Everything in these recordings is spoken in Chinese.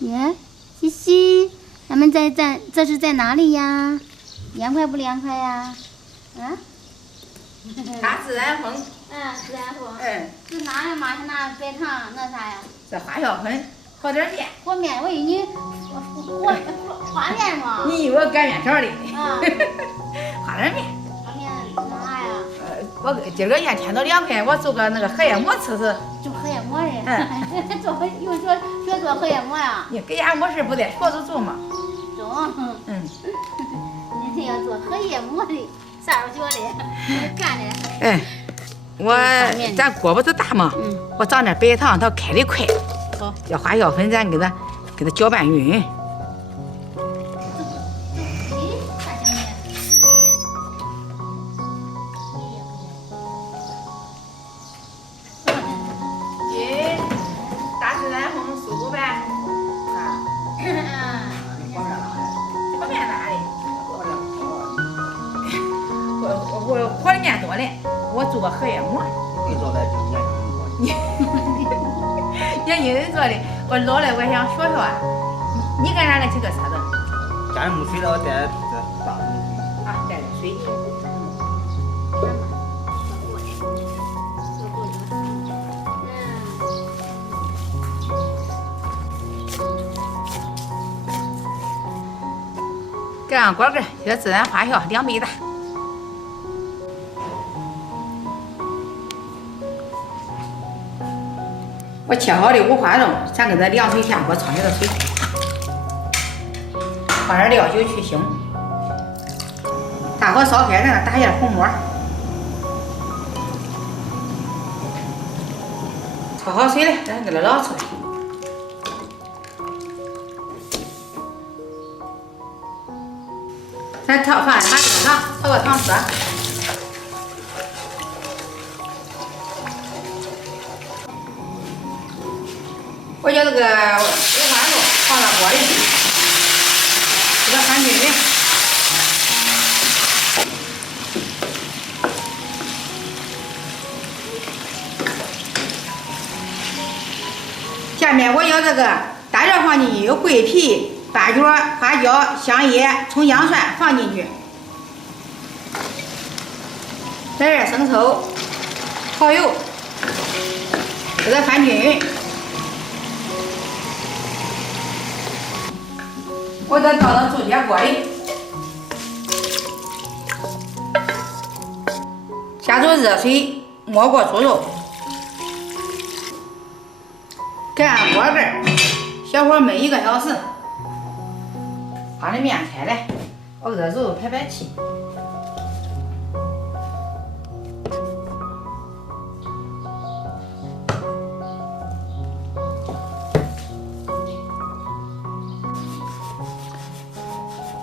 耶，西西，咱们这是在哪里呀？凉快不凉快呀？嗯？大自然风。自然风。是拿的嘛？是拿白糖那啥呀？这花椒粉和点面。和面，我以为你和面嘛。你以为擀面条的？和点面。和面那啥呀？我今儿个见天都凉快，我做个那个荷叶馍吃吃。做荷叶馍的。又学做荷叶馍呀？你给俺没事不得学着做吗？中。你这要做荷叶馍的，啥时候学的？干的。咱锅不是大嘛，我找点白糖，它开得快。好，这花椒粉咱给它搅拌匀。大自然风舒服呗。和面哪里？我和的面多嘞，我做个荷叶馍。会做的就年轻人做的，我老了我想学学啊。你干啥来骑个车子？家里没水了，我带这大桶水。啊，带点水。这样锅盖，这孜然花椒2倍大。我切好的五花肉，咱给它凉水下锅焯些的水，放点料酒去腥。大火烧开，咱打下红末，焯好水了，咱给它捞出来。咱放麻酱糖，炒个糖色。我将这个五花肉放到锅里，给它翻均匀。下面我将这个大料放进去，有桂皮、八角、花椒、香叶、葱姜蒜放进去，来点生抽、蚝油，给它翻均匀。我再倒到猪脚锅里，下入热水没过猪肉，盖上锅盖，小火焖1个小时。把这面开来，我给它揉揉排气。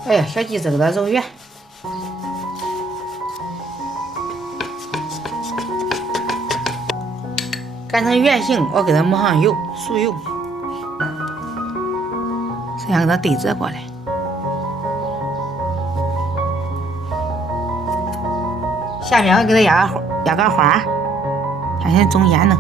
哎呀，小鸡子给它揉圆，擀成圆形，我给它抹上油，熟油，这样给它对折过来。下面我给它压个花，看现在中间呢。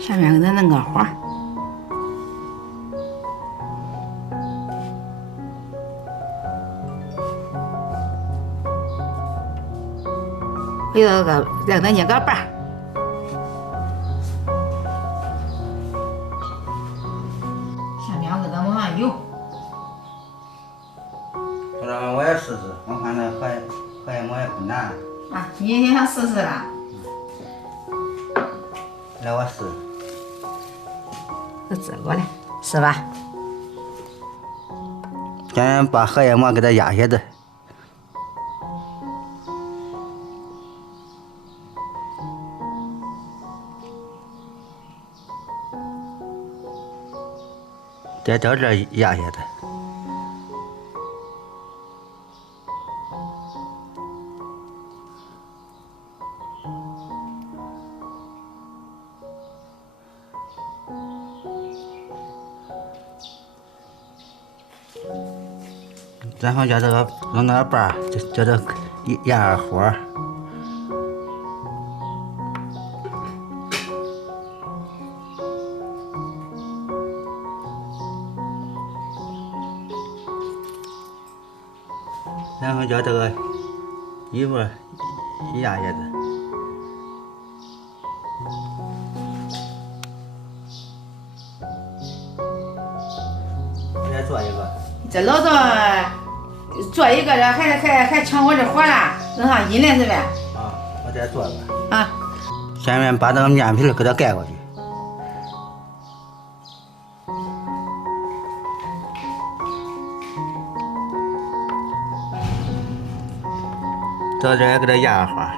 下面给它弄个花，回头再给它捏个瓣儿。下面我给它抹上油。我也试试，我看那荷叶馍也不难。啊，你也想试试啦？来，我试。都折过来，是吧？先把荷叶馍给它压下子。再到这压下子。然后叫这个弄点瓣儿，叫这压火。然后叫这个衣服压下子。我再做一个。这老早做一个这还抢我这活了，弄上瘾了是呗？啊，我再做一个。啊，下面把这个面皮给它盖过去。到这儿给它压个花。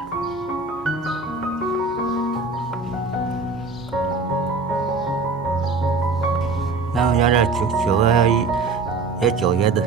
然后要这揪个也揪叶子。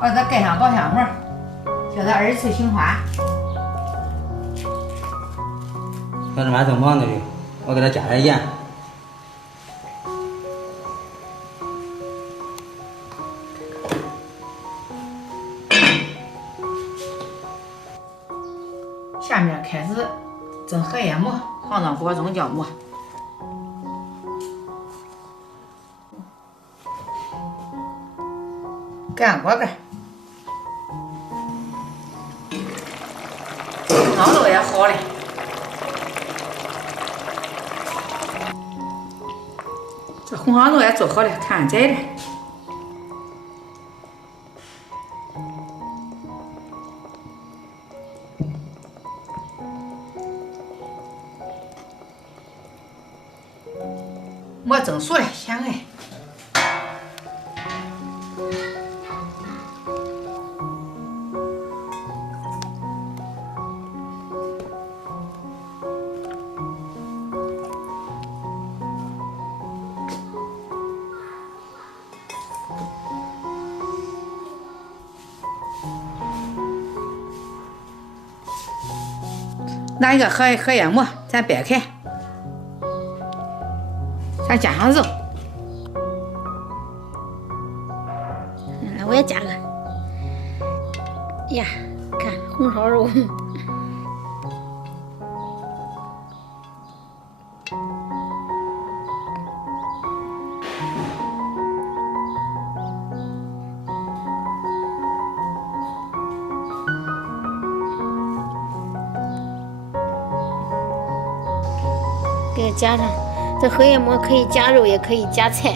把它盖上保鲜膜，叫它2次循环。小芝麻正忙着呢，我给它加点盐。下面开始蒸荷叶馍，放到锅中叫馍。盖上锅盖。熬豆也好嘞。这红烧肉也做好了，看着摘的。馍蒸熟了，香哎。拿一个荷叶馍，咱掰开，咱加上肉。来，我也加个。呀，看红烧肉。给它加上，这荷叶馍可以加肉，也可以加菜。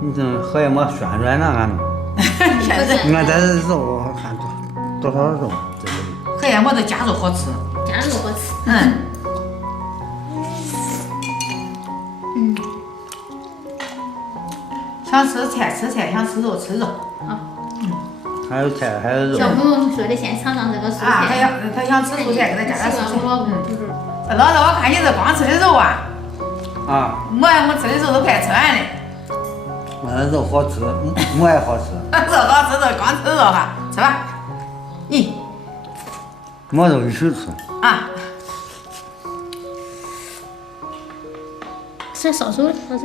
你这荷叶馍涮软了俺弄。你看这是肉，看多少肉？这个荷叶馍都加肉好吃。加肉好吃。想吃菜吃菜，想吃肉吃肉。好。还有菜，还有肉。小朋友说的，先尝尝这个蔬菜。啊，他想吃蔬菜，给他加点蔬菜。这老早我看你这光吃的肉啊。啊。馍吃的肉都快吃完了。那肉好吃，馍也好吃。肉好吃，光吃肉哈，吃吧。咦。馍肉一起吃。啊。这烧熟了，烧熟。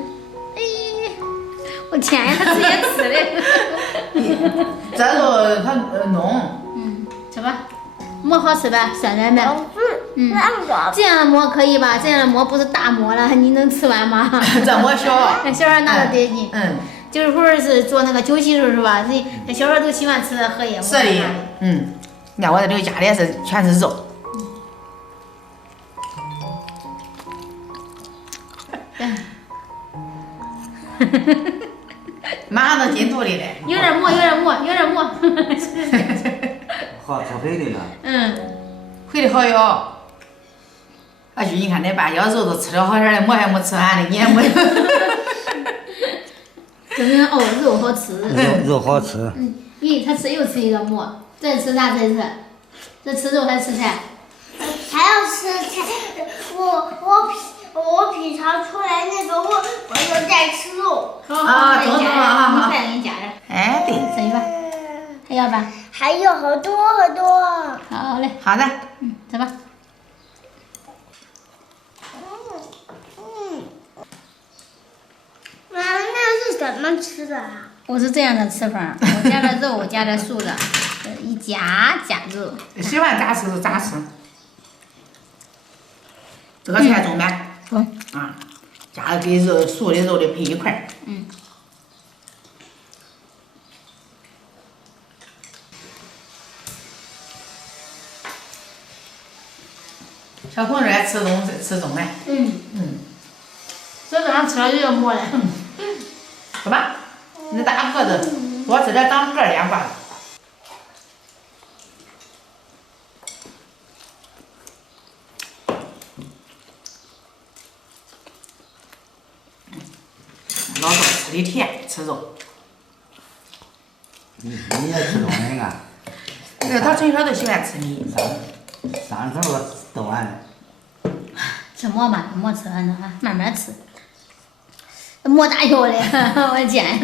哎，我天呀，他直接吃的。这肉它浓。吃吧。馍好吃吧？酸软呗。这样的馍可以吧？这样的馍不是大馍了，你能吃完吗？这馍小。那小孩拿着得劲。就是或者是做那个酒席时候是吧？这小孩都喜欢吃荷叶馍。是的。你看我这里加的也是全是肉。马上都进肚里了。有点馍，有点馍，有点馍。好吃肥的呢。肥的好哟。阿旭，你看恁爸有时候都吃的好点的，馍还没吃完呢，你也没。证明哦，肉好吃。肉好吃。咦，他又吃一个馍，这吃啥？这是？这吃肉还是吃菜？还要吃菜。我品尝出来那个味，我就在吃肉。好，懂你了，快给你夹着。哎，对，吃一吧，还要吧？还有好多好多。好嘞。好的。吃吧。妈，那是怎么吃的啊？我是这样的吃法，我加点肉，加点素的，一夹肉。喜欢咋吃就咋吃。这个菜中呗。啊，加跟肉素的肉的配一块儿。小朋友爱吃粽嘞。这早上吃了就要馍了。是吧？你大个子，多吃点长个儿凉瓜。老赵吃的甜，吃肉。你也吃肉那个？对，他从小就喜欢吃米。上手了都完了。吃馍嘛，馍吃完了啊，慢慢吃。馍大小的，我天。